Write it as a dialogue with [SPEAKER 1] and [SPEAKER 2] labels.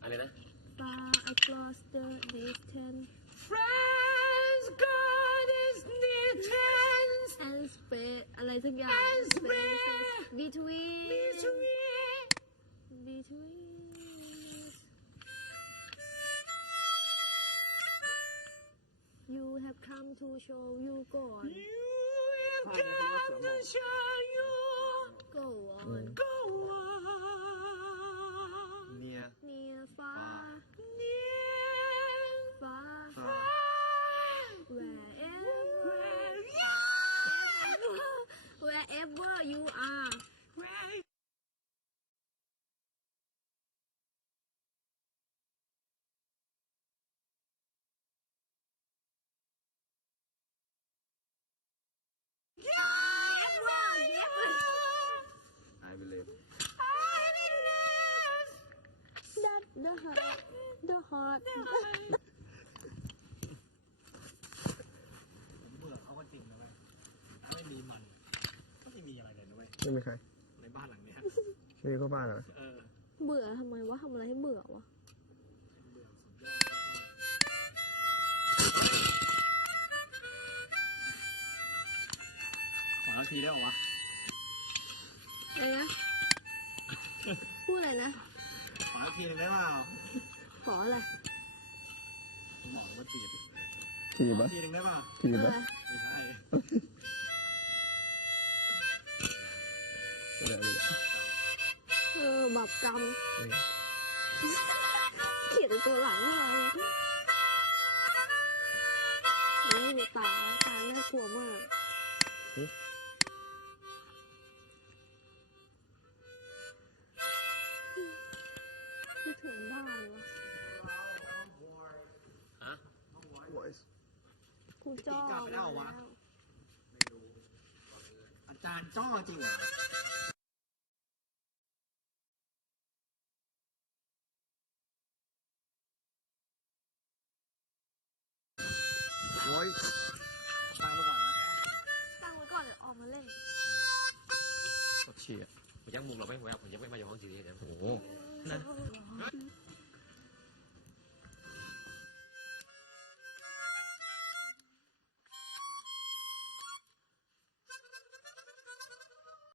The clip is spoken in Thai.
[SPEAKER 1] อะไรนะ
[SPEAKER 2] Far across the distance
[SPEAKER 3] Friends, God is distance
[SPEAKER 2] and space อะไรสักอย่าง
[SPEAKER 3] and space
[SPEAKER 2] between
[SPEAKER 3] between
[SPEAKER 2] you have come to show you ก่อน
[SPEAKER 3] you have come to show you
[SPEAKER 2] go on
[SPEAKER 3] go on
[SPEAKER 1] near
[SPEAKER 2] near far
[SPEAKER 3] near
[SPEAKER 2] far
[SPEAKER 1] far
[SPEAKER 2] wherever you are
[SPEAKER 3] right
[SPEAKER 1] I believe
[SPEAKER 2] that the heart
[SPEAKER 4] เบื่อเขาก็จริงนะเว้ยไม่มีมันก็ไม่มีอะไรเลยนะเว้ย
[SPEAKER 5] ไม่มีใคร
[SPEAKER 4] ในบ้านหลังเนี้ย
[SPEAKER 5] ไม่มีเข้าบ้านเหรอ
[SPEAKER 2] เบื่อทำไมวะทำอะไรให้เบื่อวะ
[SPEAKER 4] เบื่อสุดยอดขอนาทีได้หรอวะ
[SPEAKER 2] อะไรนะ พูดอะไรนะ
[SPEAKER 4] ขอนาทีนึงได้เปล่า
[SPEAKER 2] ขออะไร
[SPEAKER 4] หมอว่าจีบ
[SPEAKER 5] ทีบ
[SPEAKER 4] ขอ
[SPEAKER 5] ปะ
[SPEAKER 4] ทีนึงได้เปล่า
[SPEAKER 5] ทีบปะ
[SPEAKER 4] ไม่ใช่
[SPEAKER 5] อะไรอะไร
[SPEAKER 2] บาปกรรมเขียนตัวหลังอะไรนี่ดูตาน่ากลัวมากคิดถึงบ้านวะ
[SPEAKER 1] ฮะ
[SPEAKER 5] voice
[SPEAKER 2] กูจ้อ
[SPEAKER 4] ตีกลับไปแล้วเหรอวะ อาจารย์จ้อจริงเหรอ
[SPEAKER 5] voice
[SPEAKER 4] ตามมาก่อนนะ
[SPEAKER 2] ตั้งไว้ก่อนเดี๋ยวออกมาเล่น
[SPEAKER 1] ก็เชียร์ผมยังมุงเราไม่ผมยังไม่มาอยู่ห้องจีเดี๋ยว
[SPEAKER 5] โอ้โห
[SPEAKER 4] นะ